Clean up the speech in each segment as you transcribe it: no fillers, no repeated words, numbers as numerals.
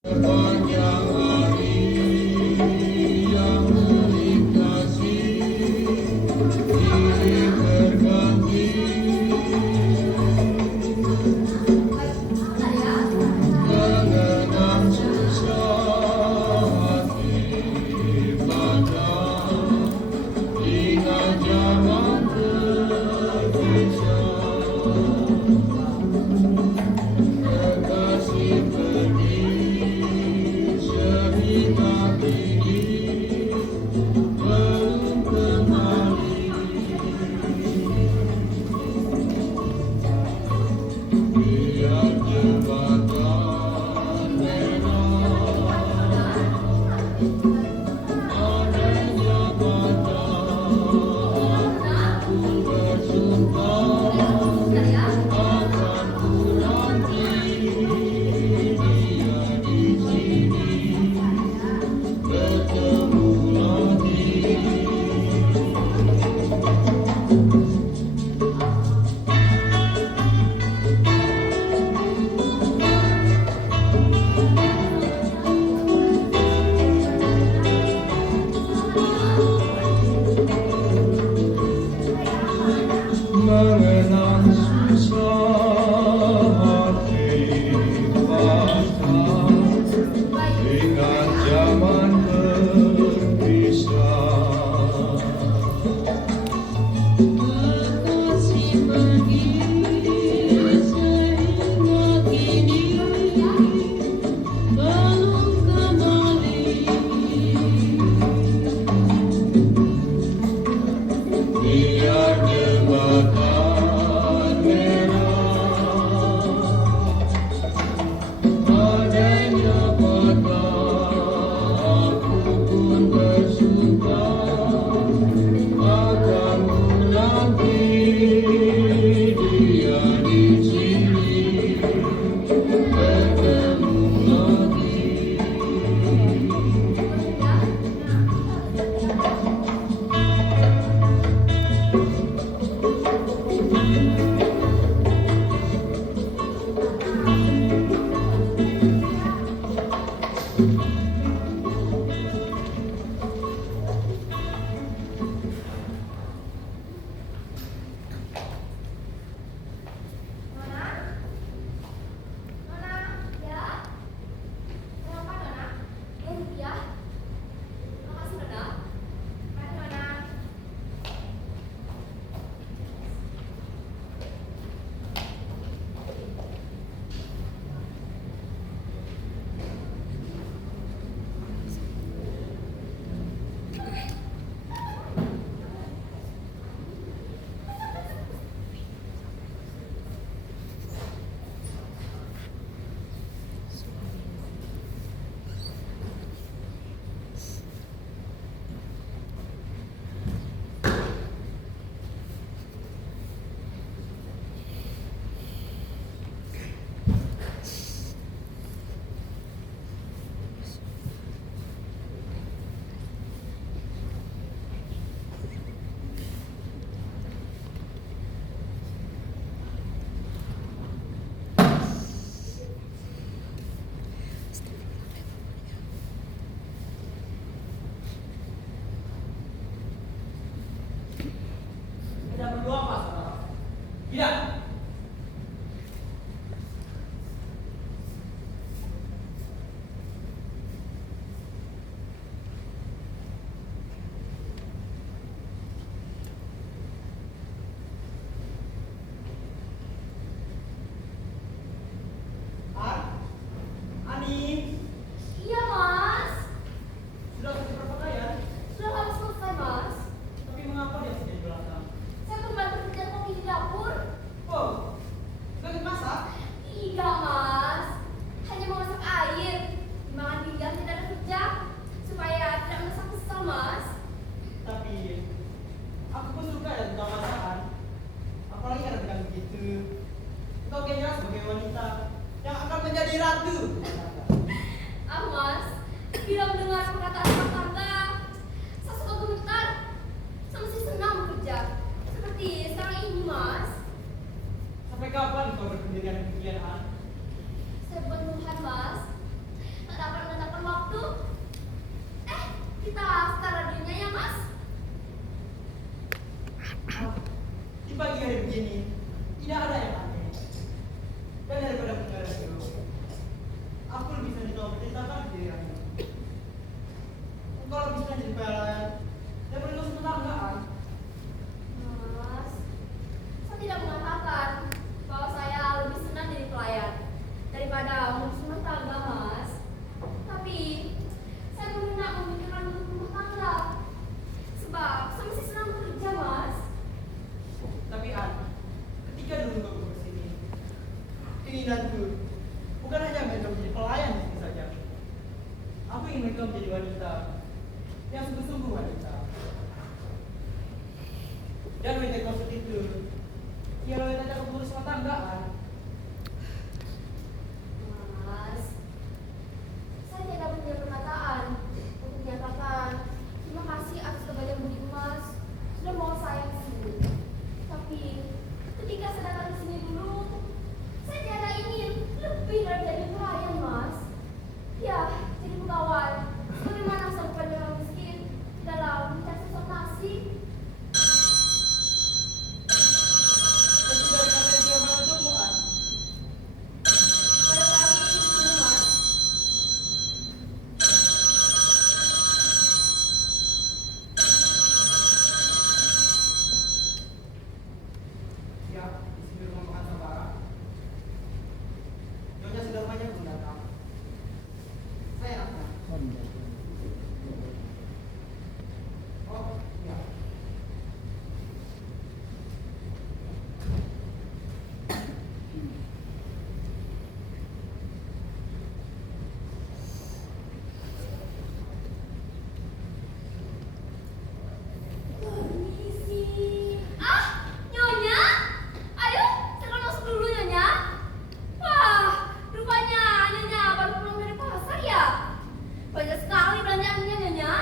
Sepanjang hari yang melintasi silih berganti mengenang susah hati pada ingat zaman berpisah kekasih pergi sehingga kini belum kembali biar jembatan merah adanya kata aku bersumpah akan ku nanti dia di sini bertemu lagi. Mengenang susah hati pada ingat zaman berpisah kekasih pergi sehingga kini belum kembali biar jembatan merah adanya kata aku pun bersumpah akan ku nanti dia di sini bertemu lagi. Tidak perlu apa, saudara? Tidak. Ani, Iya, Mas. sudah selesai berpakaian, Sudah habis selesai, Mas. tapi mengapa dia tidak di belakang? Saya kembali kerja koki di dapur. Oh, sudah dimasak? Tidak, Mas. Hanya memasak air. Dimakan diam tidak ada kerja. Supaya tidak merasa kesal, Mas. Tapi aku pun suka ya tentang masakan. Apalagi kadang-kadang begitu. Engkau kayaknya sebagai wanita yang akan menjadi ratu. Ah, Mas. Bila mendengar perkataan Tante, saya suka gemetar. Saya masih senang bekerja. Seperti sekarang ini, Mas. Sampai kapan kau berpendirian demikian, An? Saya bukan Tuhan, Mas. juga menjadi wanita yang sungguh-sungguh wanita. Dan wanita yang maksud itu ialah wanita yang mengurus rumah tanggaan. Mas, saya tidak punya perkataan untuk menyatakan terima kasih atas kebaikan budi Mas sudah mau saya ke sini. Tapi ketika saya datang ke sini dulu, saya tidak ingin lebih dari jadi pelayan, Mas. Ya, jadi pegawai. Bagaimana saya bukan orang miskin dalam mencari sosok nasi? Dan tidak ada yang diaman untukmu, An. Pada saat itu dulu, Mas. Ya, di sini rumah makan Sabara. Nyonya Sudarmanya belum datang. Saya anaknya. Oh, iya. Permisi. Ah, Nyonya. Ayo, kita masuk dulu, Nyonya. Wah, rupanya Nyonya baru pulang dari pasar ya? Banyak sekali belanjaannya, Nyonya.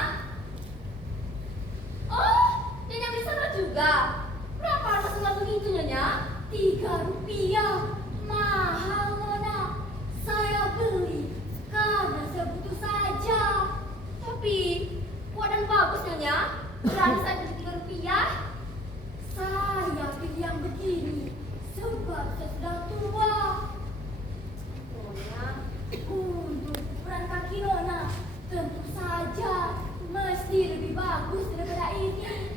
Oh, Nyonya beli sana juga. Berapa harga sendal begitu, Nyonya? 3 rupiah. Mahal, Nona. Saya beli karena saya butuh saja. Tapi, kuat dan bagus, Nyonya. Berani saya beli 3 rupiah. Saya pilih yang begini sebab saya sudah tua. Nyonya, untuk ukuran kaki Nona tentu saja mesti lebih bagus daripada ini.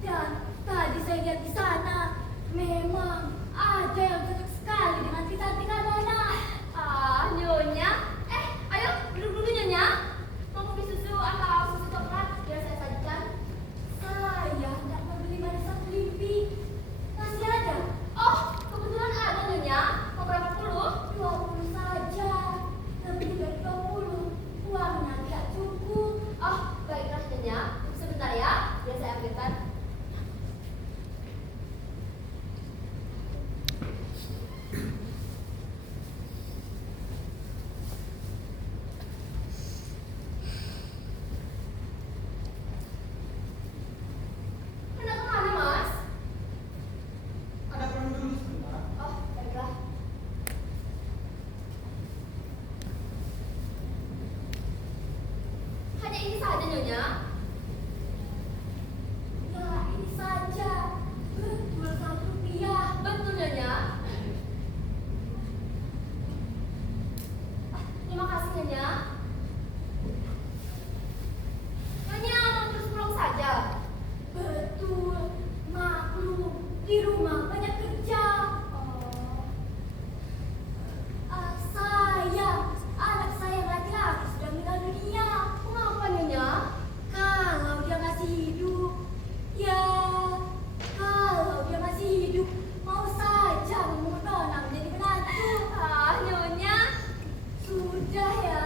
Dan tadi saya lihat di sana memang ada yang cocok sekali dengan kecantikan Nona. Ah, Nyonya. Ayo duduk dulu, Nyonya. Mau kopi susu atau susu coklat biar saya sajikan? Saya hendak membeli manisan Sleepy. Masih ada? Oh, kebetulan ada, Nyonya. Mau berapa puluh? 20 saja. Lebih dari 20. Uangnya tidak cukup. Oh, baiklah, Nyonya. Tunggu sebentar ya, biar saya ambilkan. Hendak kemana, Mas? Ada perlu dulu sebentar. Oh, baiklah. Hanya ini saja, Nyonya. Ya, ini saja. Betul 1 rupiah. Betul, Nyonya. Terima kasih, Nyonya. Nyonya mau terus pulang saja? Betul. Maklum, di rumah banyak kerja. Anak saya yang laki-laki sudah meninggal dunia. Mengapa, Nyonya? Kalau dia masih hidup, ya, kalau dia masih hidup, mau saja memungut Nona menjadi menantu. Ah, Nyonya, sudah ya,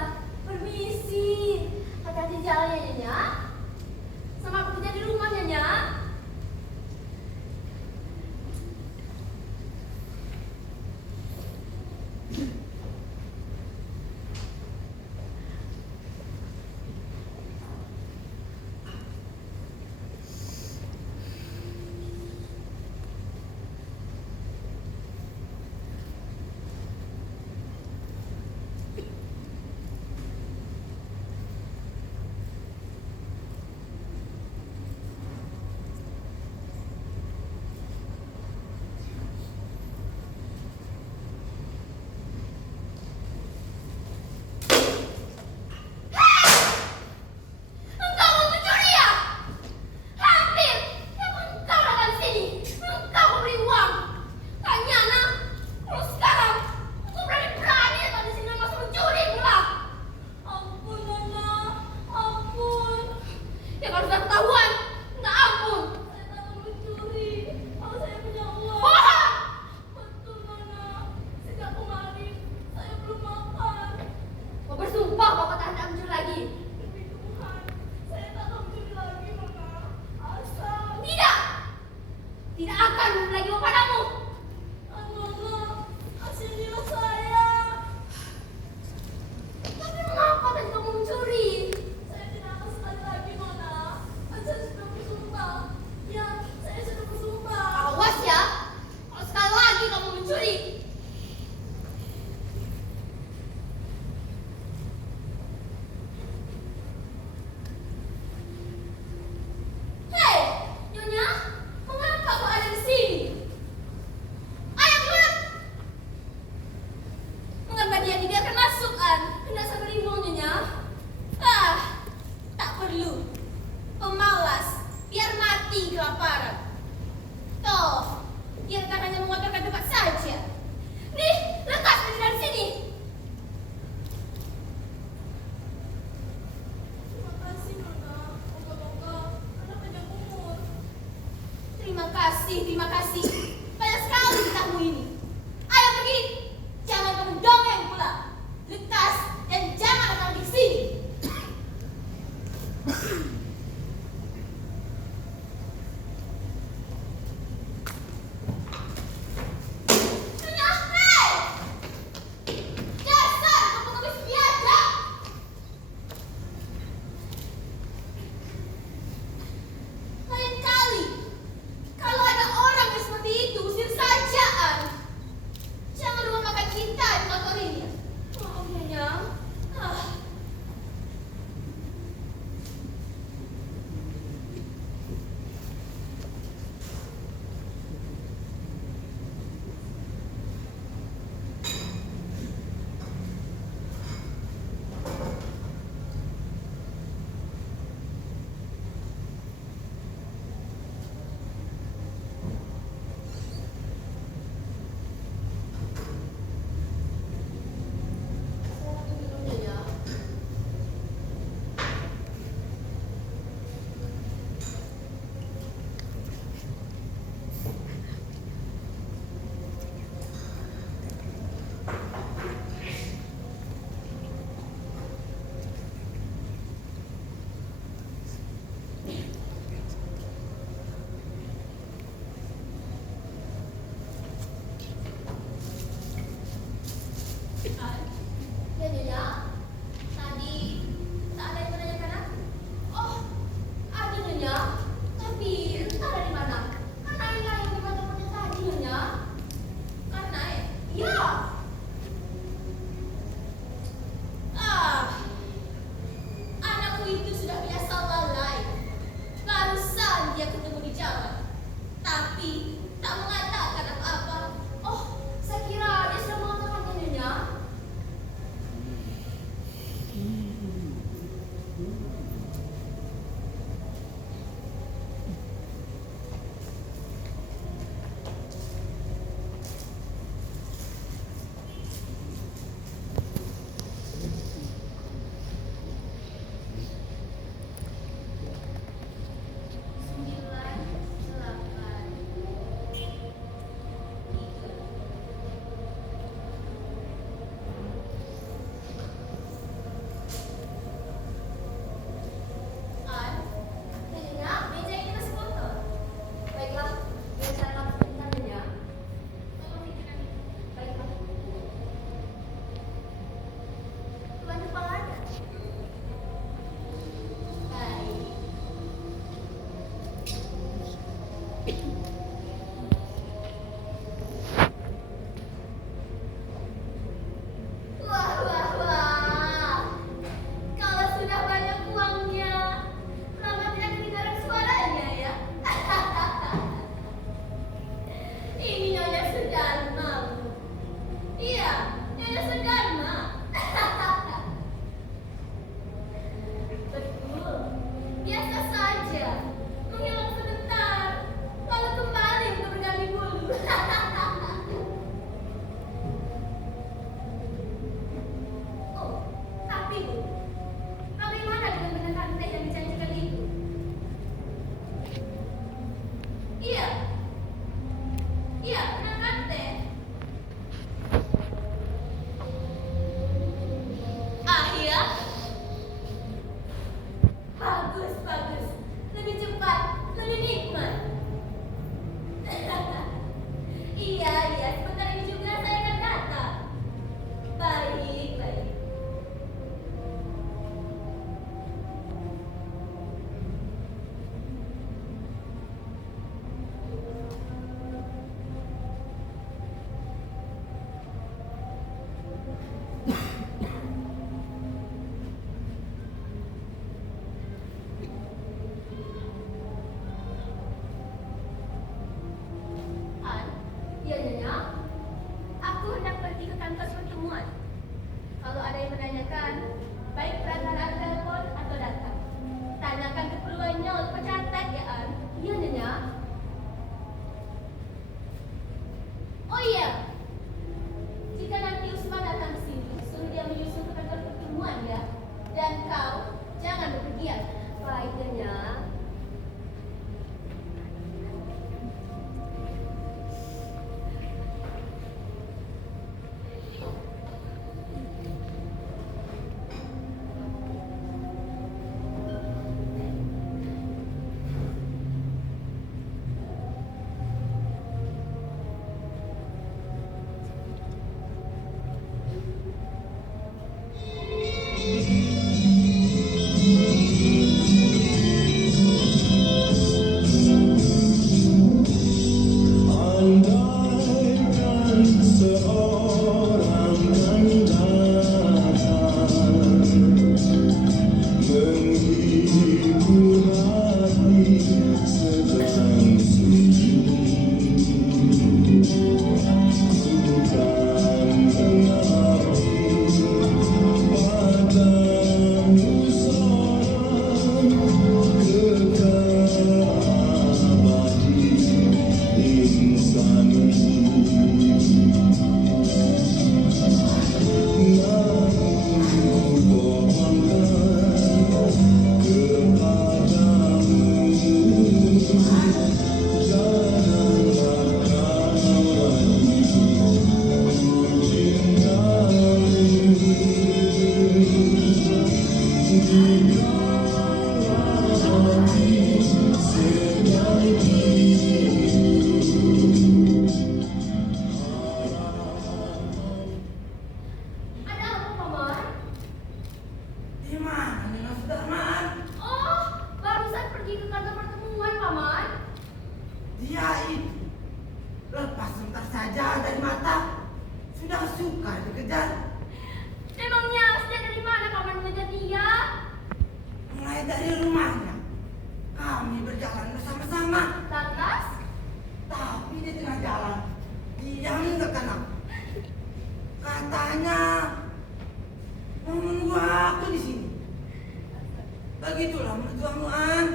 Begitulah mertuamu, An.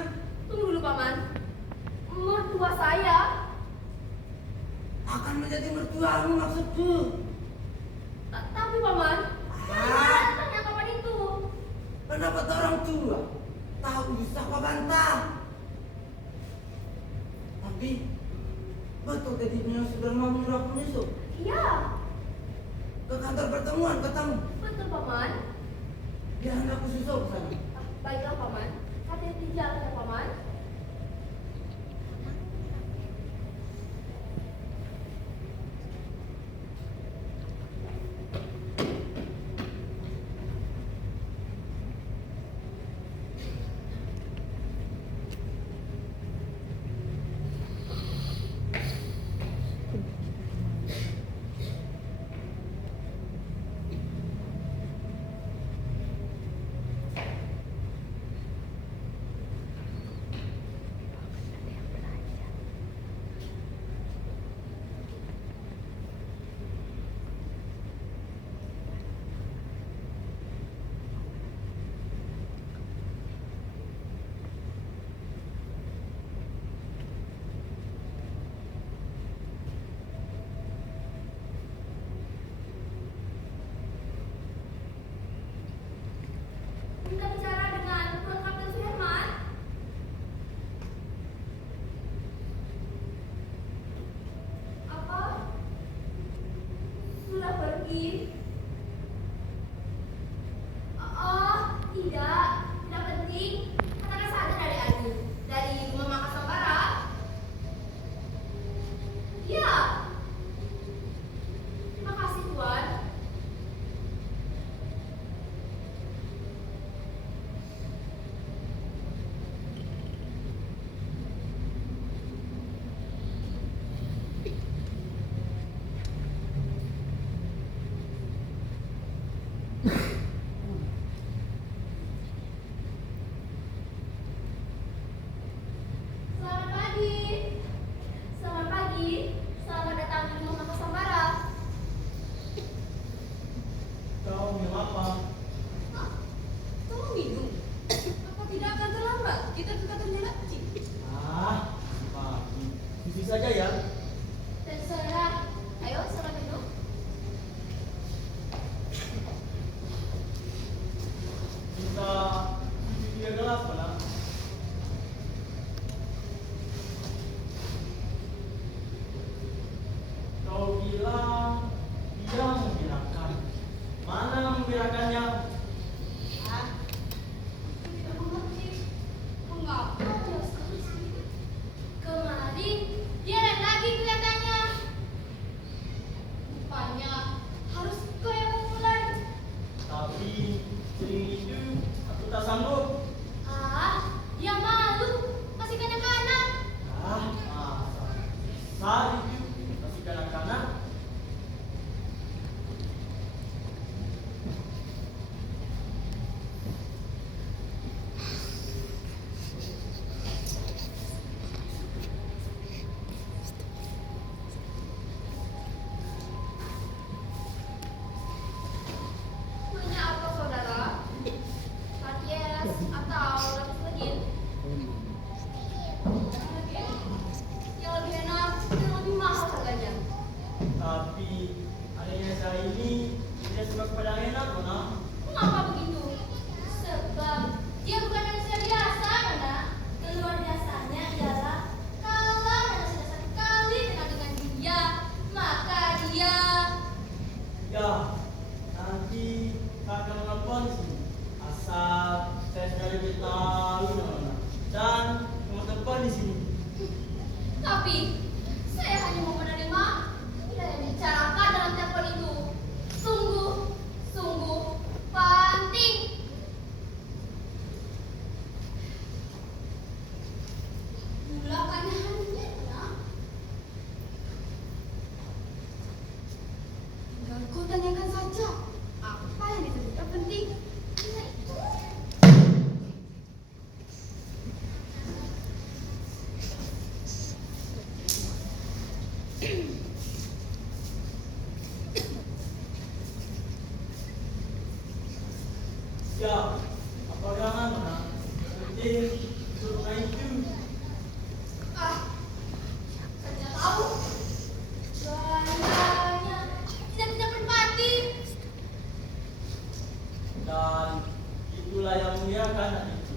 Tunggu dulu, Paman. Mertua saya. Akan menjadi mertuamu maksudku. Tapi, Paman, Ah. tanya kapan itu? Pendapat orang tua. Tak usah kau bantah. Tapi betul tadinya sudah mau menyuruh aku nyusup Iya, ke kantor pertemuan ketemu. betul, Paman. Biar aku susul ke sana. Baiklah, Paman. Hati-hati di jalan ya, Paman. Kita bicara dengan Tuan Kapten Suherman. Apa? Sudah pergi? Oh, tidak penting. Katakan saja dari Ayu, dari rumah Makassar Barat. Iya. Terima kasih, Tuan. Selamat pagi. Selamat pagi. Selamat datang di rumah Makassar Barat. Kau minum apa? Hah? Kamu minum? Apa tidak akan terlambat? Kita ke kantornya Lacik. Pagi. Susu saja ya. Terserah. Ayo, selamat minum. Kita susu 3 gelas mana? Kau bilang dia membirakan. Mana membirakannya? Ah, tidak mengerti. Mengapa dia sekali sini? Kemarin dia lain lagi kelihatannya. Bukannya harus kau yang memulai. Tapi sering itu aku tak sanggup. Ah, dia malu. Masih kanak-kanak. Masa? Saat itu masih kanak-kanak. Punya apa, saudara? Karyes atau lapis legit? Yang lebih enak dan lebih mahal harganya. Tapi adanya saya ini tidak suka kepada enak, Nona. Mengapa begitu? Sebab dia bukan manusia biasa, Nona. Keluar biasanya ialah kalau Nona sudah satu kali kenal dengan dia, maka dia Ya, nanti kakak melakukan di sini. Asal saya sudah lebih tahu, Nona. Dan mau tempat di sini. tapi saya hanya mau menerima bila yang dibicarakan dalam telepon itu sungguh penting. Mulakannya hanya nah. Tinggal kau tanyakan saja apa yang ditentukan penting. Nah, itu. Ya, apa jangan, Nona? penting untuk itu. Ah, saya tidak tahu. Gayanya tidak berpati. Dan itulah yang muliakan anak itu.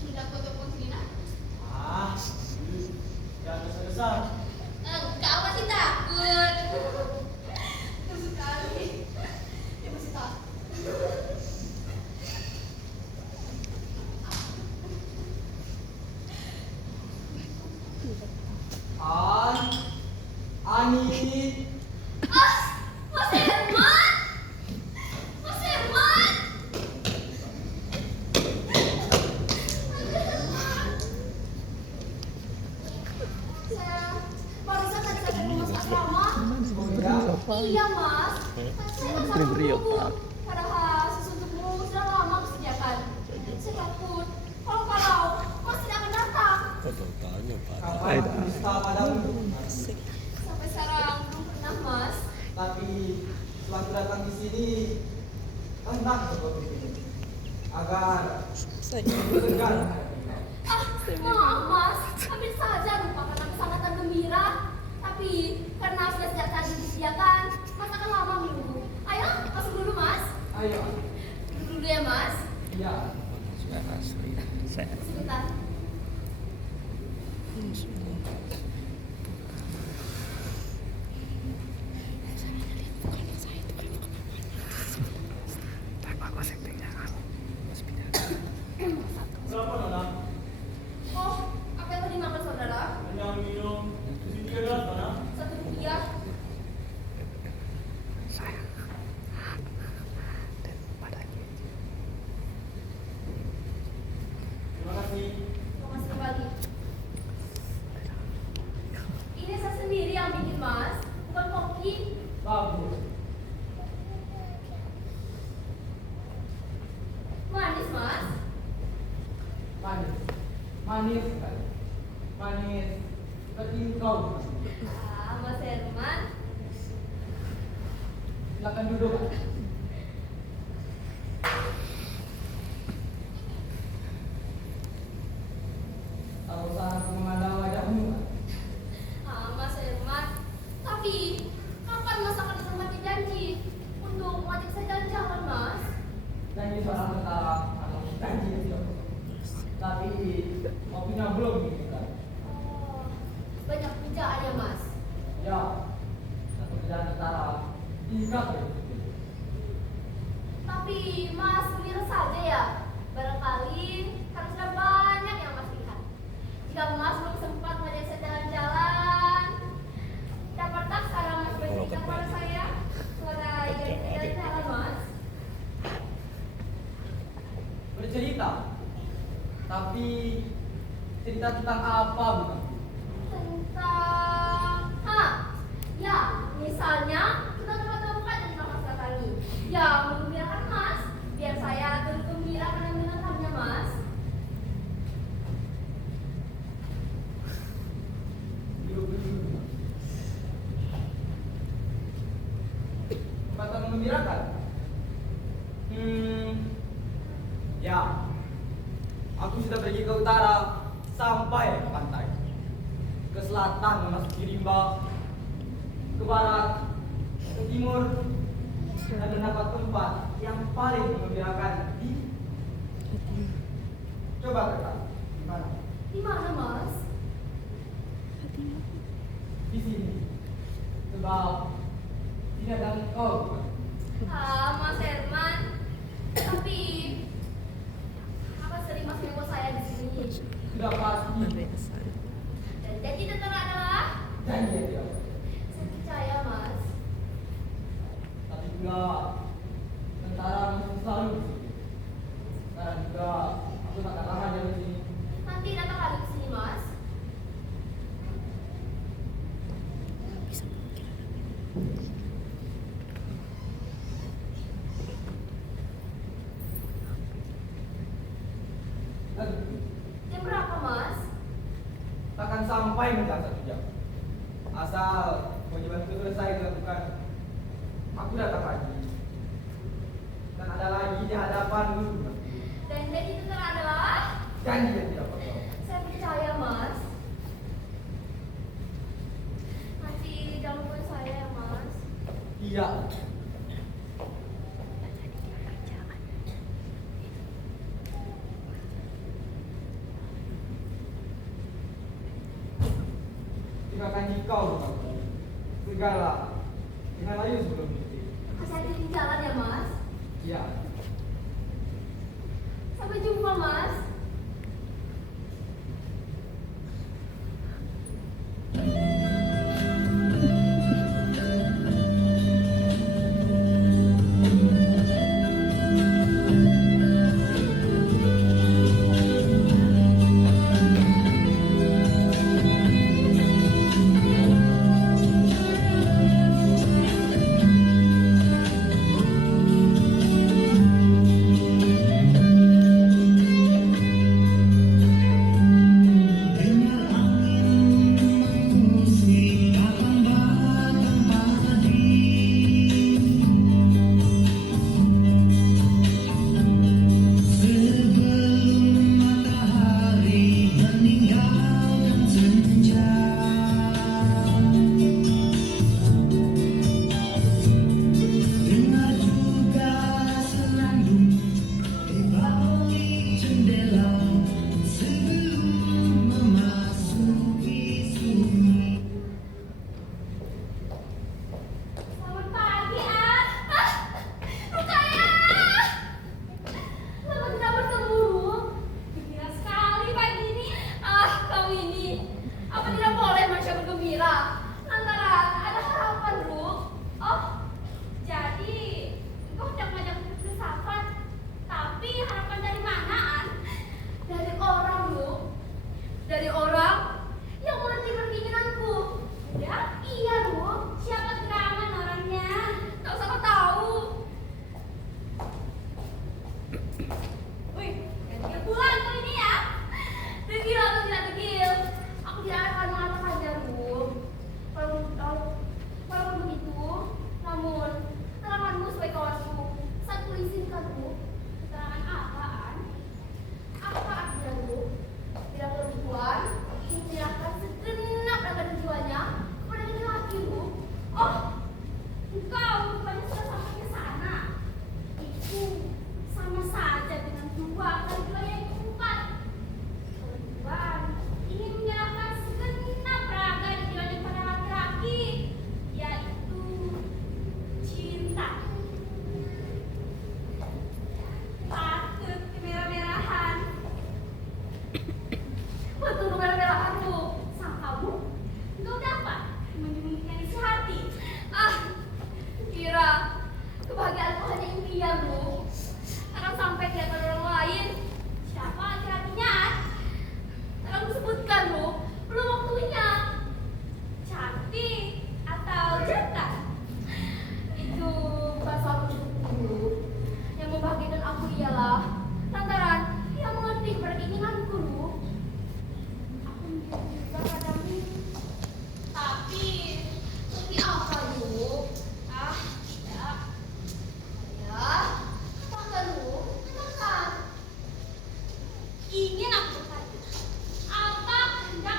Tidak telepon Selina. Ah, jangan besar-besar. Enggak, masih takut. Terus sekali. Dia masih takut. Ani. Ah, Mas Herman. Mas Herman. Saya barusan tadi saja ke Mas Asrama. Iya Mas, saya masak dulu. Padahal susu untukmu sudah lama kusediakan. Saya takut kalau Mas tidak akan datang. Kapan aku dusta padamu? Sampai sekarang belum pernah Mas. Tapi setelah aku datang di sini, tenang seperti ini. Agar segar. Ah, maaf Mas, ambil saja lupakan aku sangat gembira. Tapi karena sudah sejak tadi disediakan, Mas akan lama menunggu. Ayo, masuk dulu Mas. Ayo. Duduk dulu ya Mas. Iya. Sebentar. Berapa Nona? Oh, apa yang tadi makan saudara? Yang minum susu 3 gelas Nona? Rp1. Terima kasih. Mau kasih kembali. Ini saya sendiri yang bikin Mas, bukan koki. Bagus. Manis Mas. Manis. Manis sekali. Manis. Seperti engkau. Ah, Mas Herman. Silakan duduk. Tak usah aku memandang wajahmu. Ah, Mas Herman. Tapi kapan Mas akan menepati janji untuk mengajak saya jalan-jalan Mas? Janji seorang tentara atau janji yang tidak benar. Tapi kopinya belum dikirimkan. Oh, banyak kerjaan ya Mas. Ya, satu kerjaan tentara tingkat ya. Tapi Mas gembira saja ya. Barangkali karena sudah banyak yang Mas lihat. Jika Mas belum sempat mengajak saya jalan-jalan, dapatkah sekarang Mas bercerita kepada saya mengenai jalan-jalan Mas? Bercerita. Tapi cerita tentang apa bukan? Tentang, ya, misalnya tentang tempat-tempat yang telah Mas datangi yang menggembirakan Mas, biar saya turut gembira karena mendengarkannya Mas. Duduk. Tempat yang membirakan. Ya. Aku sudah pergi ke utara sampai ke pantai. Ke selatan memasuki rimba, ke barat, ke timur, dan mendapat tempat yang paling mengembirakan di. Coba kata, di mana? Di mana Mas? Di sini. Sebab tidak ada engkau. Bukan? Ah, Mas Herman. Tapi apa sering Mas membawa saya di sini? Sudah pasti. Dan janji tentara adalah Janji ya dia. saya percaya Mas. Tapi juga tentara masih selalu di sini. Dan juga aku tak akan tahan dari sini. Nanti datang lagi ke sini Mas. Dan Jam berapa Mas? takkan sampai menjelang 1 jam. Asal kewajiban itu selesai dilakukan, aku datang lagi. Dan ada lagi di hadapanmu. Dan janji tentara Janji yang tidak bohong. Saya percaya, Mas. Masih jangan lupa saya ya, Mas. Iya. Tinggalkan kau rumahku. Segala dengan layu sebelum mimpi. Hati-hati di jalan ya, Mas. Iya. Sampai jumpa, Mas. Selamat pagi, Rukaya! Lama tidak bertemu, Ruk. Gembira sekali pagi ini. Kamu ini. Apa tidak boleh Masya bergembira? Lantaran ada harapan, Ruk. Oh, jadi engkau hendak mengajak filsafat. Tapi harapan dari mana, An? Dari orang, Ruk. Dari orang yang mengerti keinginanku. Ya, iya, Ruk. Siapa gerangan orangnya? Tak usah kau tahu. Wih, ganti pulang kau ini ya. Degil atau tidak degil? Aku tidak akan mengatakannya, Ruk. Walaupun begitu, namun keteranganmu sebagai kawanku saat kuizinkan, Ruk. Keterangan apaan? Apa artinya, Ruk? Tidak perempuan menyerahkan segenap raga dan jiwanya kepada laki-laki, Ruk. Oh, engkau rupanya sudah sampai ke sana. Itu sama saja dengan 2 kali 2 yaitu 4. Perempuan ingin menyerahkan segenap raga dan jiwanya kepada laki-laki, yaitu cinta. Patut kemerah-merahan. Betul kemerah-merahan, Ruk. Sang kamu, engkau dapat menyembunyikan isi hati. Kira kebahagiaanku hanya impian, Ruk. Akan sampai di hadapan orang lain. Siapa laki-lakinya? Akan kusebutkan, Ruk. Belum waktunya. Cantik atau jantan? Itu bukan soal untukku, Ruk. Yang membahagiakan aku ialah lantaran dia mengerti kepada keinginanku, Ruk. Aku menjadi juga padamu. Tapi seperti apa, Ruk? Ya. Ya. Katakan, Ruk. Katakan. Ingin aku bertanya. Apa kehendak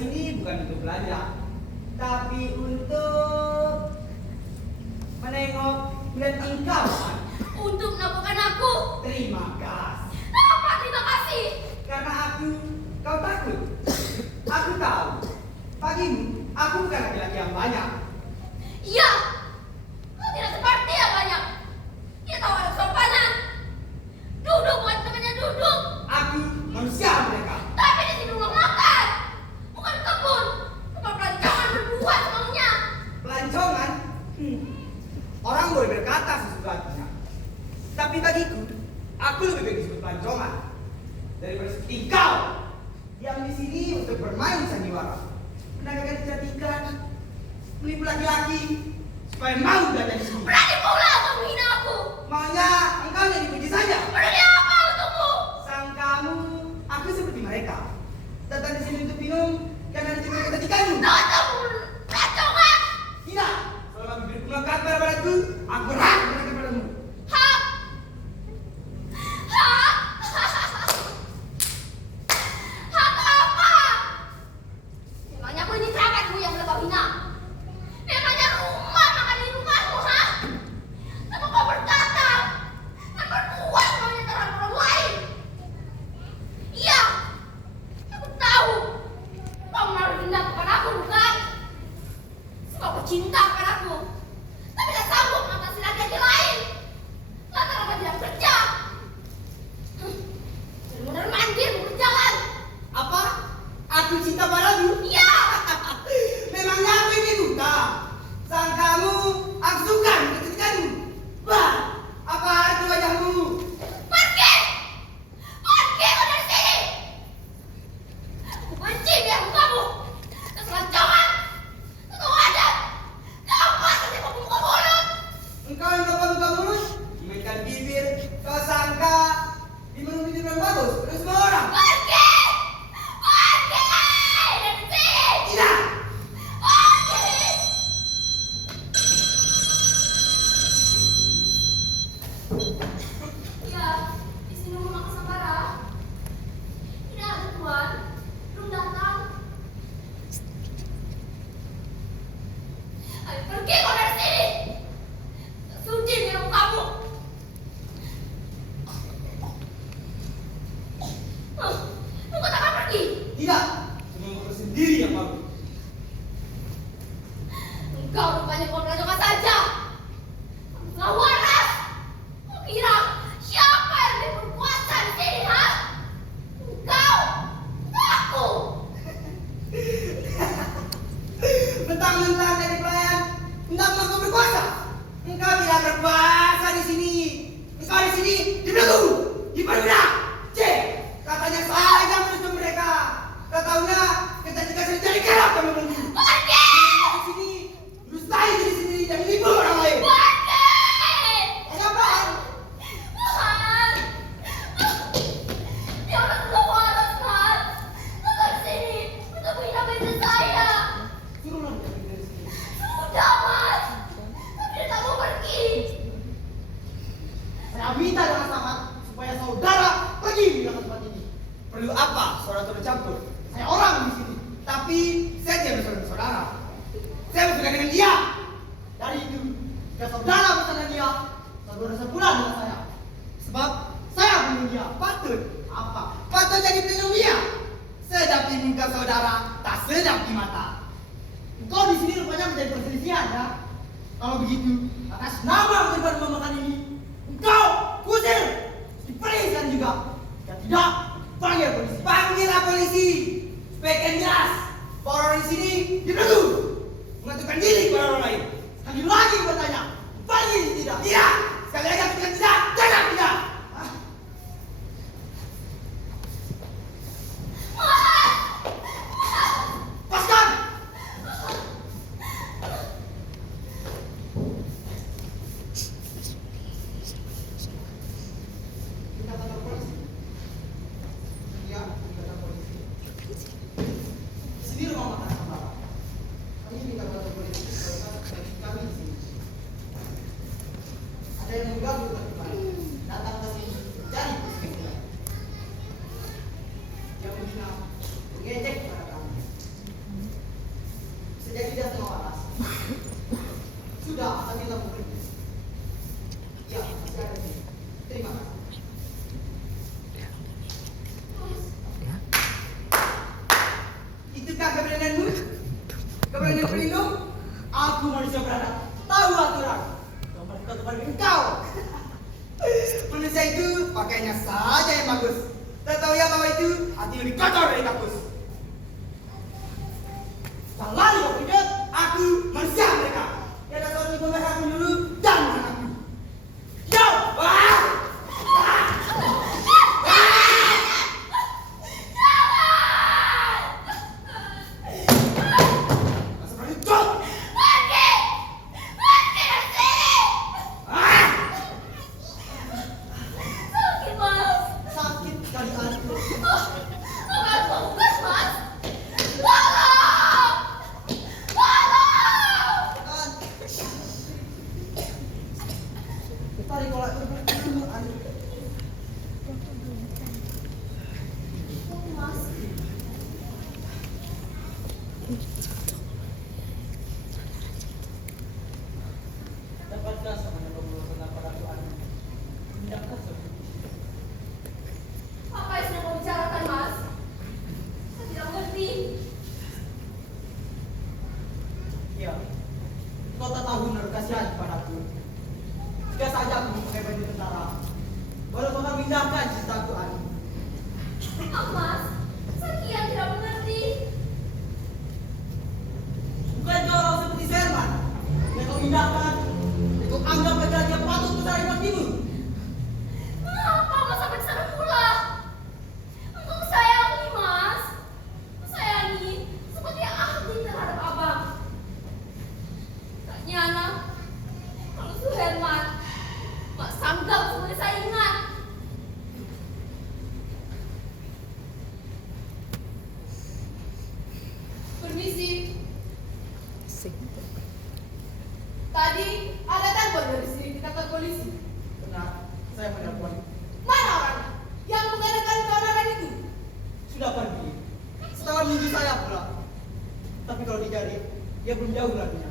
sini bukan untuk belanja, tapi untuk menengok melihat engkau. Kan? Untuk melakukan aku. Terima kasih. Apa terima kasih? Karena kau takut. Aku tahu. Bagimu, aku bukan laki-laki yang banyak. Iya. Kau tidak seperti yang banyak. Dia tahu ada sopanan. Duduk bukan temannya duduk. Aku manusia mereka. Tapi di sini rumah makan. Bukan kebun. Tempat pelancongan berbuat semaunya. Pelancongan? Orang boleh berkata sesuka hatinya. Tapi bagiku, aku lebih baik disebut pelancongan daripada seperti kau yang di sini untuk bermain sandiwara, menandakan kecantikan, menipu laki-laki supaya mau datang di sini. Berani pula untuk menghina aku. Maunya engkau yang dipuji saja. Berani apa untukmu? Sangkamu aku seperti mereka, datang di sini untuk minum karena dicuri kecantikanmu. Tutup pelancongan. Tidak, selama bibirku melekat pada badanku, aku berhak melekat padamu. Hak. Hak. Hak apa? Memangnya aku ini kerabatmu yang boleh kau hina? Memangnya rumah makan di rumahmu, ha? Kenapa kau berkata dan berbuat semuanya terhadap orang lain? Iya, aku tahu kau menaruh dendam kepadaku, bukan? Sebab kau cinta kepadaku, tapi tak sanggup mengatasi laki-laki lain. Lantaran kau tidak kerja. Dan modal mandir berjalan. Apa? Aku cinta padamu? Iya. Memangnya aku ini buta? Sangkamu aku suka kecantikanmu? Bah, apa arti wajahmu? Pergi! Pergi kau dari sini! Aku benci biar kamu! Keselancongan! Kau ada! Dapat saja kau buka mulut! Engkau yang buka mulut, dimainkan bibir, kau sangka diminum bibir yang bagus, terus semua orang. Pergi! Pergi! Dari sini! Tidak! Pergi! Ya, di sini rumah Kesambara. Tidak ada tuan, belum datang. Ayo pergi kau dari sini. Sudi minum kamu. Kau katakan pergi. Tidak! Semua kau sendiri yang malu. Engkau rupanya kau pelajaran saja. Engkau waras. Kau kira siapa yang lebih berkuasa di sini, ha? Engkau, aku. Mentang-mentang dari pelayan, hendak engkau berkuasa. Engkau tidak berkuasa di sini. Engkau di sini dibelenggu, diperbudak. Cek, katanya saya yang menuntut mereka. Tak tahunya kecantikan saya jadi kerap kami membelenggu. Pergi! Di sini, berusaha di sini dan menipu orang lain. Pergi! Apaan? Tuhan! Dia orang sudah waras, Tuhan. Datang di sini untuk menghina istri saya. Suruhlah dia pergi dari sini. Sudah, Mas. Tapi dia tak mau pergi. Saya minta dengan sangat supaya saudara pergi dari tempat ini. Perlu apa saudara tercampur? Saya orang di sini, tapi saya tidak bersaudara. Saya bersaudara dengan dia. Dari itu, jika saudara bersama dia, saudara sebulan dengan saya. Sebab saya bunuh dia. Patut apa? Patut jadi pelindung dia. Sedap di muka saudara, tak sedap di mata. Engkau di sini rupanya menjadi perselisihan, ya? Kalau begitu, atas nama korban rumah makan ini, engkau kusir, diperiksa juga. Jika tidak, panggil polisi. Panggillah polisi. Supaya jelas bahwa orang di sini dibelenggu, menentukan diri kepada orang lain. Sekali lagi bertanya, panggil tidak? Tidak. Sekali lagi aku bilang tidak, jangan tidak. Hah? Lepaskan. Kita kantor polisi. Iya, kita kantor polisi. Sini rumah makan Sambara. Kami minta kantor polisi. Kami di sini. berlindung? Aku manusia beradab, tahu aturan. Nomor satu kepada engkau. Manusia itu pakainya saja yang bagus. Tak tahu ya bahwa itu hati lebih kotor dari kampus. Salah kau pikir? Aku manusia mereka. Tiada seorang yang memberi aku dulu dan anakku. Yo! Wah! Sakit, Mas. Sakit sekali aku. Bukan fokus, Mas. Tolong! Tolong! Tarik kolak dulu. Mas. Dapatkah sama yang berurusan padaku anu? Tindakkah seperti itu? Apa yang sedang kau bicarakan, Mas? Saya tidak mengerti. Ya, kau tak tahu menaruh kasihan padaku. Jika saja aku memakai baju tentara, baru kau akan pindahkan cintaku anu. Ah, Mas. Saya kian tidak mengerti. Bukan kau orang seperti Serman yang kau pindahkan, yang kau anggap laki-laki yang patut mencari baktimu. Mengapa Mas sampai di sana pula? Engkau sayangi, Mas. Sayangi seperti ahli terhadap abang. Tak nyana kalau Suherman Mas sanggap sebagai saingan. Permisi. Tadi ada telepon dari sini di kantor polisi. Benar, saya menelpon. Mana orangnya? Yang mengadakan keonaran itu? Sudah pergi. Setelah menuju saya pula. Tapi kalau dicari, dia belum jauh laginya.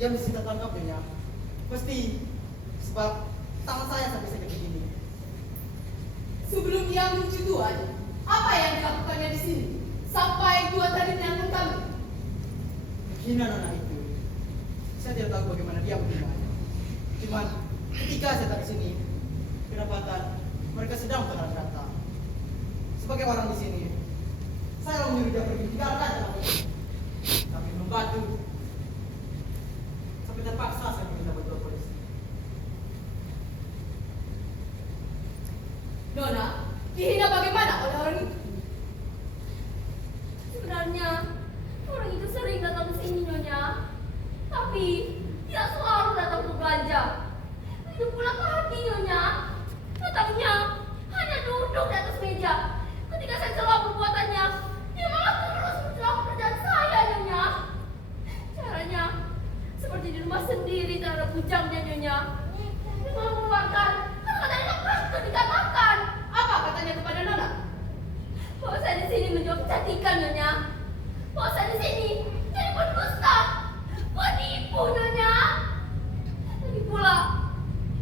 Dia mesti tertangkap dia. Pasti. Sebab tangan saya sampai sakit begini. Sebelum ia menuju Tuan, apa yang dilakukannya di sini? Sampai Tuan tadi menelpon kami. Hina anak itu. Saya tidak tahu bagaimana dia menghindarinya. Cuman ketika saya tak di sini, kedapatan mereka sedang berjalan kata. Sebagai orang di sini, saya menyuruh dia pergi tinggalkan tempat ini. Tapi membantu. Sampai terpaksa saya meminta bantuan polisi. Nona, dihina bagaimana oleh orang itu? Sebenarnya orang itu sering datang ke sini, Nyonya. Tapi tidak selalu datang untuk belanja. Itu pula ke hati, Nyonya. Datangnya hanya duduk di atas meja. Ketika saya celah perbuatannya, dia malah terus mencela pekerjaan saya, Nyonya. Caranya seperti di rumah sendiri terhadap bujangnya, Nyonya. Dia malah mengeluarkan kata-kata yang tak patut dikatakan. Apa katanya kepada Nona? Bahwa saya di sini menjual kecantikan, Nyonya. Bahwa saya di sini jadi pendusta, penipu, Nyonya. Lagi pula,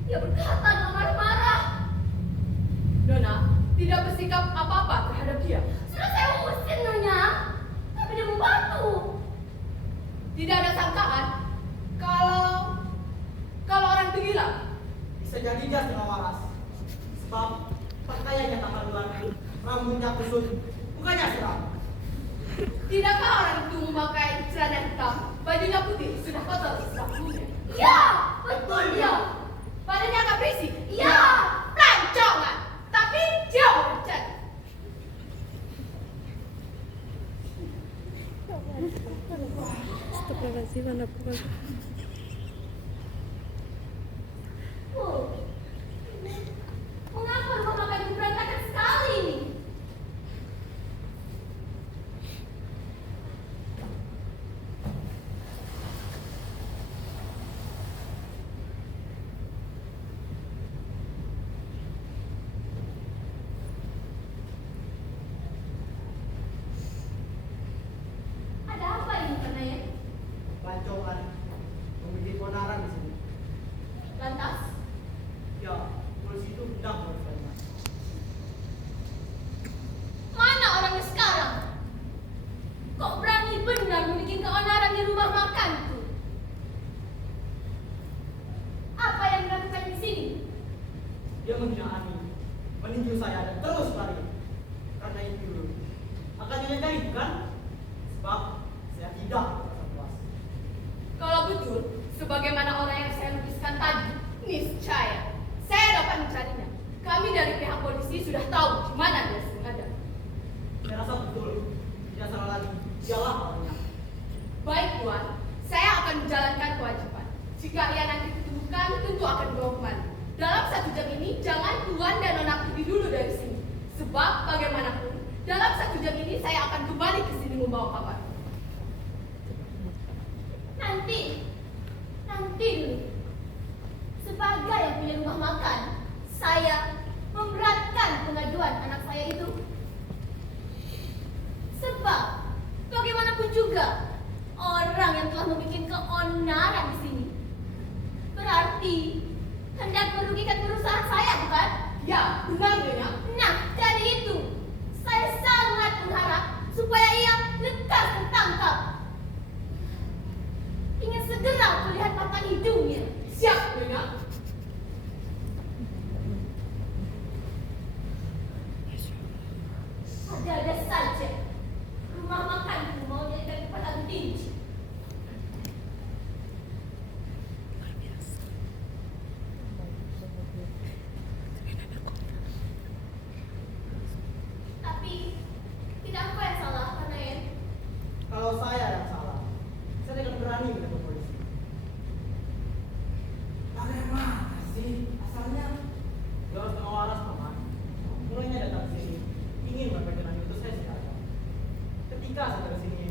dia berkata dengan marah-marah. Nona tidak bersikap apa-apa terhadap dia. Sudah saya usir, Nyonya. Tapi dia membantu. Tidak ada sangkaan kalau orang itu gila. Bisa jadi dia setengah waras. Sebab pakaiannya tak haluan, rambutnya kusut, mukanya seram. Tidakkah orang itu memakai celana hitam, bajunya putih, sudah kotor, sudah punya. Ya, betul dia. Badannya agak berisik. Ya. Pelancongan, tapi jauh berjati. Astagfirullahaladzim, anak buah. Oh. Mengapa rumah makan itu berantakan sekali ini? Ada apa ini, Pernaya? Bancongan. tidak merasa puas. Kalau betul, sebagaimana orang yang saya lukiskan tadi, niscaya saya dapat mencarinya. Kami dari pihak polisi sudah tahu di mana dia sedang ada. Saya rasa betul, tidak salah lagi. Dialah orangnya. Baik Tuan, saya akan menjalankan kewajiban. Jika ia nanti ditemukan, tentu akan dibawa kembali. Dalam 1 jam ini, jangan Tuan dan Nona pergi dulu dari sini. Sebab bagaimanapun, dalam 1 jam ini saya akan kembali ke sini membawa kabar. Nanti dulu. Sebagai yang punya rumah makan, saya memberatkan pengaduan anak saya itu. Sebab bagaimanapun juga orang yang telah membuat keonaran di sini berarti hendak merugikan perusahaan saya, bukan? Ya, benar Nyonya. Nah, dari itu saya sangat berharap supaya ia lekas tertangkap. Ingin segera melihat mata hidungnya. Siap Nyonya. Ada-ada saja rumah makanku mau jadikan tempat lagu tinju. Tapi tidak apa yang salah, Kanaen. Kalau saya yang salah, saya tidak berani menelpon polisi. Bagaimana sih asalnya? Dia harus tengah waras, Paman. Mulainya datang ke sini, ingin memperkenalkan itu saya tidak ada. Ketika saya ke sini,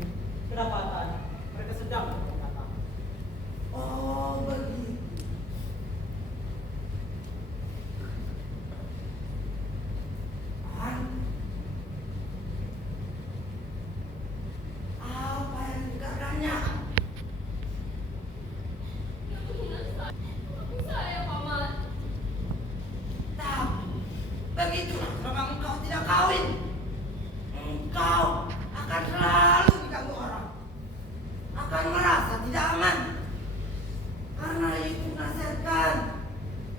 kedapatan mereka sedang berkata. Oh begitu. An, apa yang dikatakannya? Saya, Paman. Tapi begitu karena engkau tidak kawin, engkau akan selalu diganggu orang, akan merasa tidak aman. Karena itu nasihatkan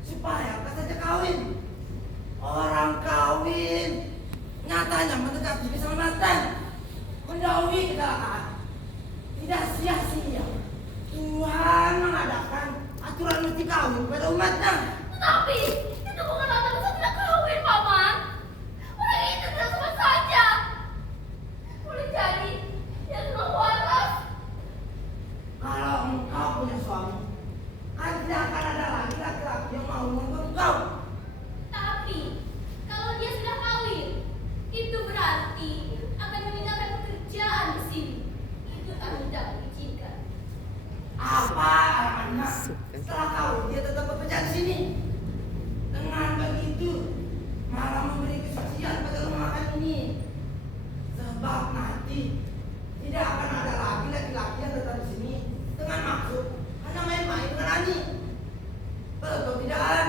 supaya kau saja kawin. Orang kawin nyatanya mendekati keselamatan, menjauhi kecelakaan. Tidak sia-sia Tuhan mengadakan aturan mesti kawin pada umatnya. Tetapi itu bukan alasan saya tidak kawin, Paman. Orang itu tidak sama saja. Boleh jadi dia sudah waras. Kalau engkau punya suami, kan tidak akan ada lagi laki-laki yang mau menuntut engkau. Tapi kalau dia sudah kawin, itu berarti akan meninggalkan pekerjaan di sini. Itu tidak diizinkan. Apa alasannya? Setelah kawin dia tetap bekerja di sini. Dengan begitu malah memberi kesucian pada rumah makan ini. Sebab nanti tidak akan ada lagi laki-laki yang datang di sini dengan maksud hanya main-main dengan Ani. Betul tidak An?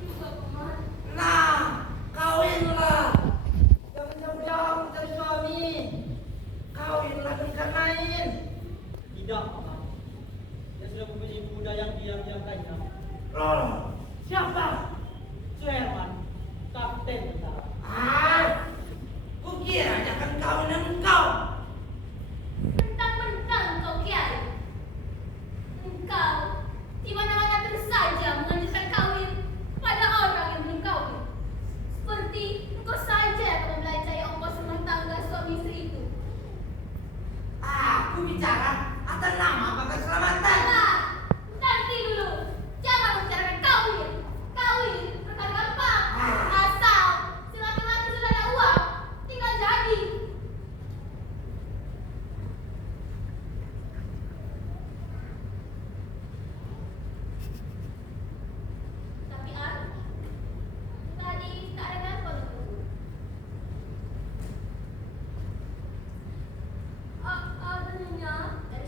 Juga, Paman. Nah, kawinlah. Jangan jauh-jauh mencari suami. Kawinlah dengan lain. Tidak, Paman. Dia sudah mempunyai ibu muda yang diam-diam saja. Loh, siapa? Suherman, kapten tentara. Ah, kukira akan kawin dengan engkau. Mentang-mentang kau kiai. Engkau di mana-mana terus saja menganjurkan kawin pada orang yang belum kawin. Seperti engkau saja yang akan membelanjai ongkos rumah tangga suami istri itu. Aku bicara atas nama Bapak Keselamatan. Nah, nanti dulu. Jangan membicarakan kawin. Kawin perkara gampang. Asal si laki-laki sudah ada uang, tinggal jadi. Tapi tadi tak ada telepon itu. Ada Nyonya dari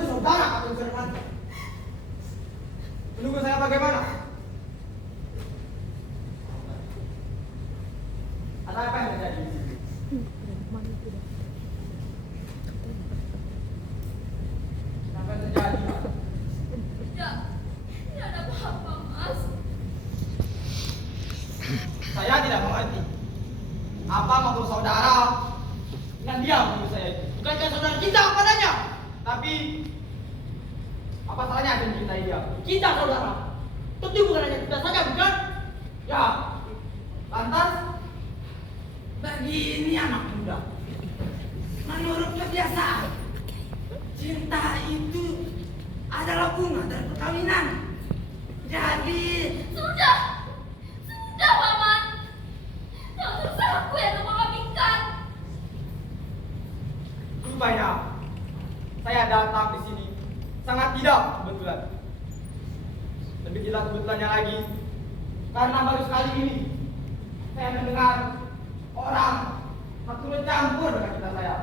itu saudara atau saudara? Menunggu saya bagaimana? Ada apa yang terjadi di sini? Apa yang terjadi? Tidak ada apa-apa, Mas. Saya tidak mengerti. Apa maksud saudara dengan dia menurut saya itu? Bukankah saudara cinta kepadanya? Tapi apa salahnya saya mencintai dia? Cinta saudara. Tentu bukan hanya cinta saja, bukan? Ya. Lantas Begini anak muda, menurut kebiasaan, cinta itu adalah bunga dari perkawinan. Jadi, Sudah, Paman. Tak usah aku yang mengawinkan. rupanya saya datang di sini sangat tidak kebetulan. Lebih tidak kebetulannya lagi karena baru sekali ini saya mendengar orang turut campur dengan cinta saya.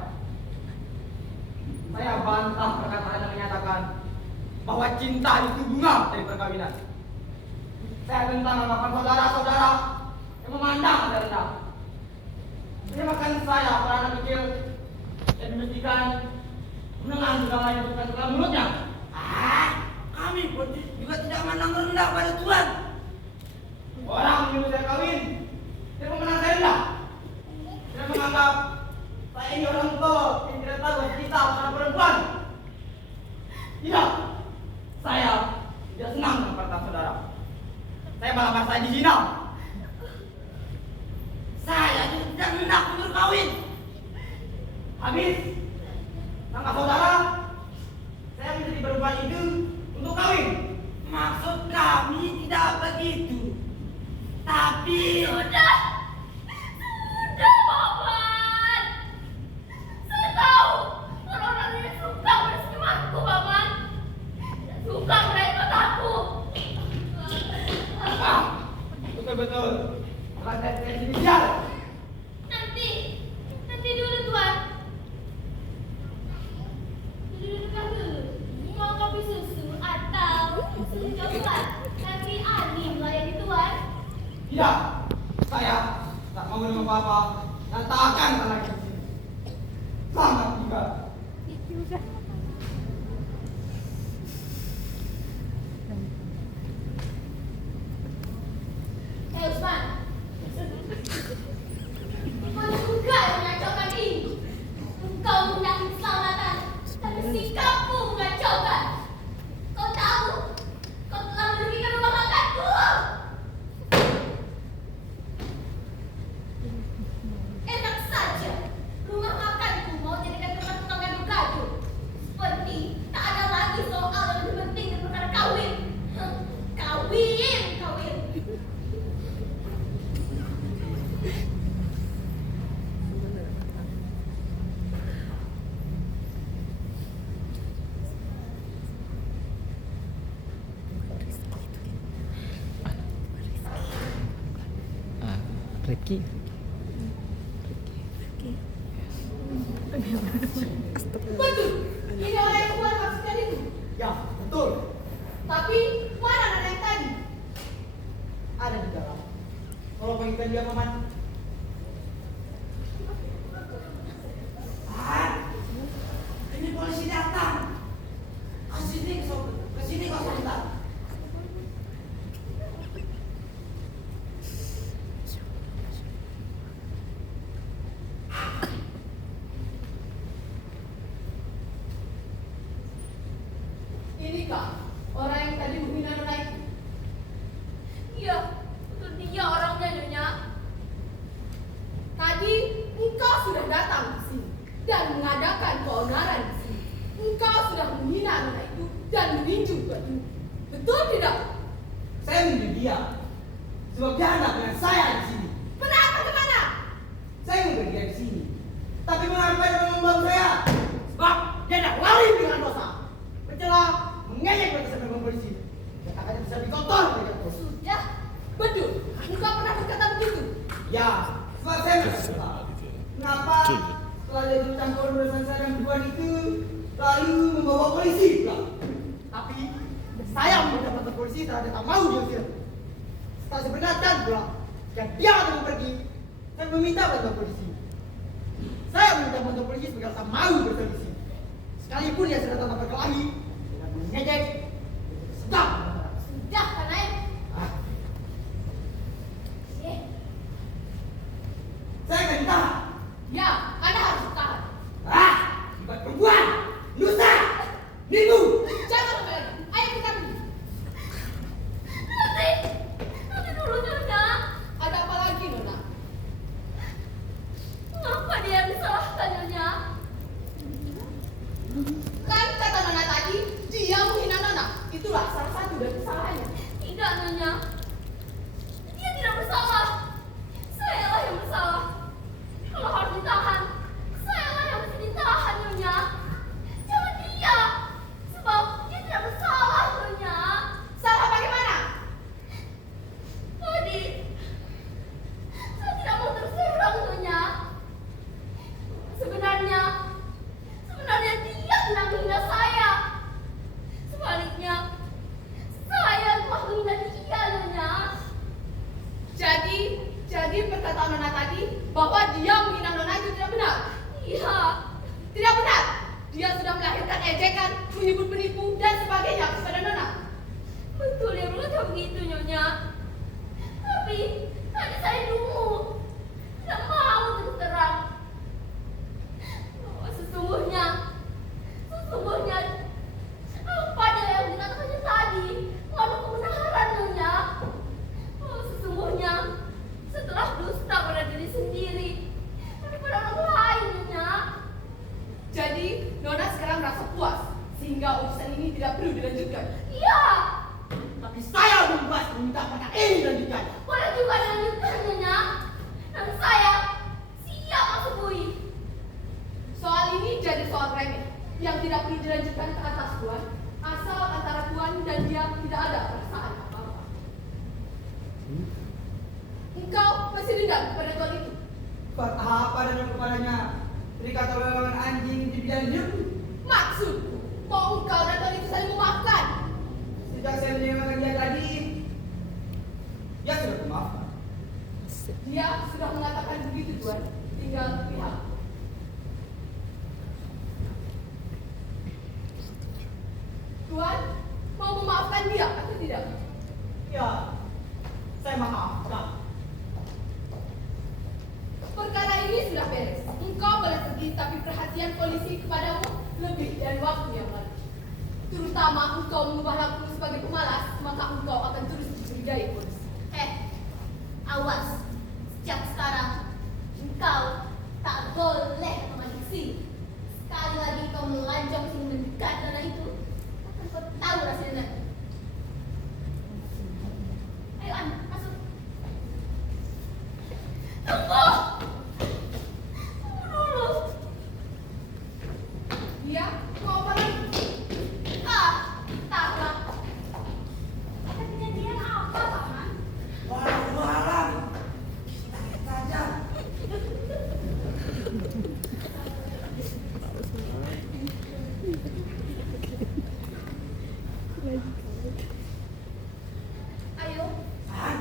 Saya bantah perkataan yang menyatakan bahwa cinta itu bunga dari perkawinan. Saya tentang anggapan saudara-saudara yang memandang anda rendah. Terima saya para anak kecil yang dimestikan mendengar undangan yang bukan dalam mulutnya. kami pun juga tidak memandang rendah pada Tuhan. Orang menyuruh saya kawin, tidak memandang saya rendah. Tidak menganggap saya ini orang tua yang tidak tahu kita para perempuan. Tidak, saya tidak senang dengan perkataan saudara. Saya malah merasa dihina. Saya juga tidak hendak berkawin. Habis, tangkap saudara, saya menjadi perempuan itu untuk kawin. Maksud kami tidak begitu. Tapi Sudah, Paman. Saya tahu kalau orang ini suka bersemangatku, Paman. Suka meraih mataku. Betul-betul. Rakyat presidensial. Nanti dulu, Tuan. Dudukkan dulu. Mau kopi susu atau susu coklat? Nanti Ani melayani Tuan. Tidak, saya tak mau minum apa-apa dan tak akan lagi di sini. Selamat tinggal. Usman, kau juga yang mengacaukan ini. Engkau mengundang keselamatan, tapi sikapmu mengacaukan. Kau tahu, kau telah merugikan rumah makanku. Enak saja, rumah makanku mau jadikan tempat tukang gado-gado. Seperti tak ada lagi soal yang lebih penting dari perkara kawin. Kawin. Rifki. Betul. Ini orang yang Tuhan maksudkan itu. Ya, betul. Tapi mana anak yang tadi? Ada di dalam. Kalau panggilkan dia Paman. ini polisi datang. Kesini kau sebentar. Inikah orang yang tadi menghina nona itu? Iya, betul dia orangnya, Nyonya. Tadi engkau sudah datang ke sini dan mengadakan keonaran di sini. Engkau sudah menghina nona itu dan meninju baju. Betul tidak? Saya menuju dia sebab dia hendak dengan saya di sini. Kenapa kemana? Saya mau dia di sini. Tapi mengapa dia membuang saya? Sebab dia hendak lari dengan dosa. Mencela, mengejek bagi sama polisi. Dia tak akan bisa dikotor oleh bos. Sudah. Betul. Engkau pernah berkata begitu. Ya, sebab saya berkata. Kenapa setelah dia campur urusan saya dan perempuan itu, lalu membawa polisi pula. Tapi saya meminta bantuan polisi terhadap tak mau diusir. Setelah saya peringatkan pula, jika dia mau pergi, saya meminta bantuan polisi. Saya meminta bantuan polisi sebagai tak mau berselisih. Sekalipun dia sudah tanpa berkelahi, dengan mengejek, sedang. Sudah kan, Naib? Saya akan ditahan. Ya, Anda harus ditahan. Bukan perempuan, nusa, nipu. Jangan membela. Ayo kita pergi. Nanti dulu Nyonya. Ada apa lagi, Nona? Mengapa dia yang disalahkan Nyonya? Kan kata Nona tadi, dia menghina Nona. Itulah salah satu dari kesalahannya. Tidak Nyonya. Dia tidak bersalah. Sayalah yang bersalah. Kalau harus ditahan, sayalah yang mesti ditahan Nyonya. Jangan dia. Sebab dia tidak bersalah Nyonya. Salah bagaimana? Tadi saya tidak mau terus terang Nyonya. Sebenarnya dia sedang menghina saya. Sebaliknya, saya telah menghina dia Nyonya. Jadi perkataan Nona tadi bahwa dia menghina Nona itu tidak benar. Iya, Tidak benar. Dia sudah melahirkan ejekan, menyebut penipu dan sebagainya kepada Nona. betul dia berkata begitu Nyonya. Tapi tadi saya dungu, tidak mau terus terang. Oh, sesungguhnya apa dia yang dikatakannya tadi mengandung kebenaran Nyonya. Oh, sesungguhnya setelah dusta pada diri sendiri daripada orang lain Nyonya. Jadi Nona sekarang merasa puas sehingga urusan ini tidak perlu dilanjutkan. Iya, Tapi saya membahas meminta pada ini lanjutkan. boleh juga dilanjutkan Nyonya. Dan saya siap akui. Soal ini jadi soal remeh yang tidak perlu dilanjutkan ke atas Tuan, asal antara Tuan dan dia tidak ada perasaan apa-apa. Engkau masih dendam pada Tuan itu. Buat apa dalam kepalanya? Terikat oleh lawan anjing di bidang hidup. Maksudku, mau engkau dan Tuan itu saling memaafkan. Sejak saya mendengarkan dia tadi, dia sudah memaafkan. Dia sudah mengatakan begitu Tuan, tinggal pihak. Tuan, mau memaafkan dia atau tidak? Ya, saya maafkan. Perkara ini sudah beres. Engkau boleh pergi, tapi perhatian polisi kepadamu lebih dari waktu yang lalu. Terutama engkau mengubah laku sebagai pemalas, maka engkau akan terus dicurigai polisi. Awas, sejak sekarang engkau tak boleh kembali ke sini. Sekali lagi kau melancong sini mendekat tanah itu, akan kau tahu rasanya nanti. Ayo An, masuk. Tunggu! Tunggu dulu. Dia mau apa lagi? Entahlah. Ada kejadian apa, Paman? Walau alam, kita lihat saja. Ayo, An,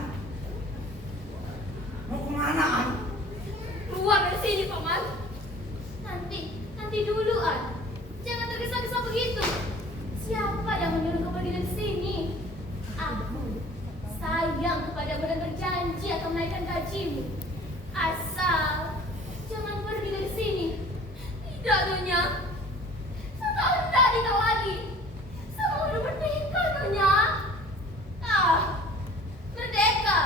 mau kemana An? keluar dari sini, Paman. Nanti dulu, An. Jangan tergesa-gesa begitu. Siapa yang menyuruh kau pergi dari sini? Aku sayang kepadamu dan berjanji akan menaikkan gajimu. Asal jangan pergi dari sini. Tidak, Nyonya. Saya tak hendak nikah lagi. Saya mau hidup merdeka, Nyonya. Merdeka.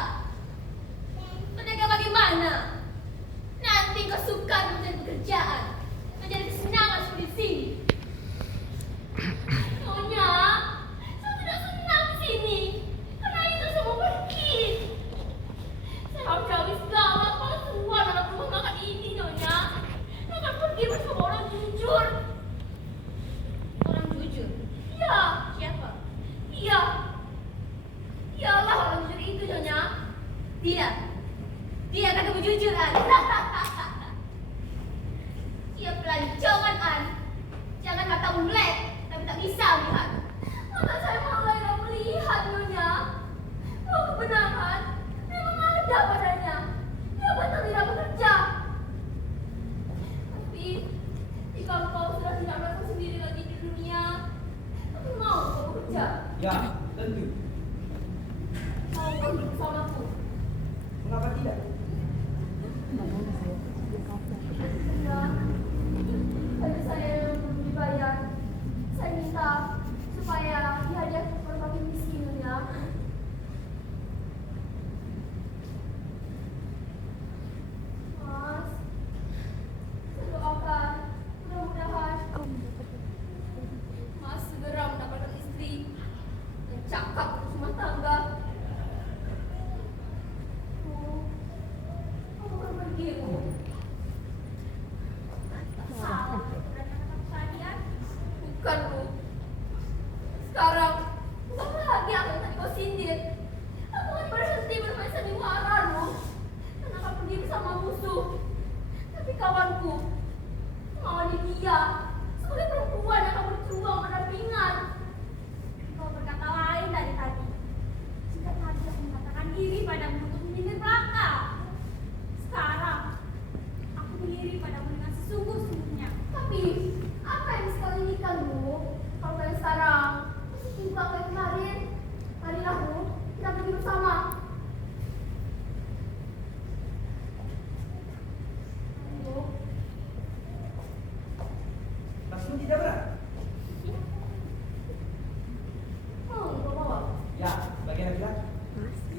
Merdeka bagaimana? Nanti kau sukar mencari pekerjaan, mencari kesenangan seperti di sini. Nyonya, saya tidak senang di sini. Karena itu saya mau pergi. Saya harus cari segala kalau keluar dalam rumah makan ini, Nyonya. Saya akan pergi bersama orang jujur. Orang jujur? Iya. Siapa? Iya. Iyalah orang jujur itu, Nyonya. Dia kata jujur, An. Dia pelancongan, An. Jangan matamu ada padanya. Dia betul tidak bekerja. Tapi jika kau sudah tidak merasa sendiri lagi di dunia, aku mau kau bekerja. Ya, tentu. Mau kau hidup bersamaku. Mengapa tidak? Ya, pada saya yang belum dibayar. Saya minta supaya dihadiahkan kepada fakir miskin ya. Mas, saya doakan mudah-mudahan Mas segera mendapatkan istri yang cakap untuk rumah tangga. Kamu kan pergi, Bu. Tak salah berdasarkan kalian. Bukan, Bu. Sekarang, bukan lagi aku yang tadi kau sindir. Aku kan berhenti bermain sandiwara, Bu. Dan akan pergi bersama musuh. Tapi kawanku, mau dia sebagai perempuan yang akan berjuang berdampingan. Kau berkata lain dari tadi. Sejak tadi aku mengatakan diri padamu untuk menyindir belaka. Sekarang, aku berdiri padamu dengan sesungguh-sungguhnya. Tapi, apa yang sekali ini kan, Bu? Kalau kalian sekarang masih juga kayak kemarin, marilah, Bu, kita pergi bersama. Bu, Masih tidak berat? mau kau bawa? Ya, bagian laki-laki.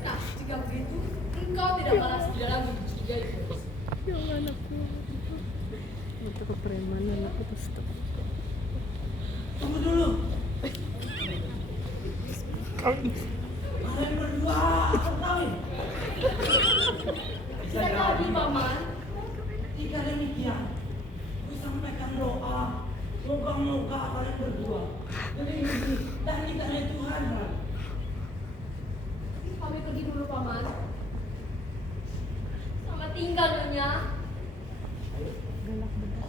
Nah, jika begitu, engkau tidak malas tidak lagi dicurigai. Yung anak ko. Ito ko preman na nakutusto. Tunggu dulu. Kawin. Kalian berdua akan kawin. Bisa jadi, Paman. Jika demikian, ku sampaikan doa. Moga-moga kalian berdua terlindungi dan dikasihi Tuhan. Kami pergi dulu, Paman. Selamat tinggal, Nyonya. Galak benar.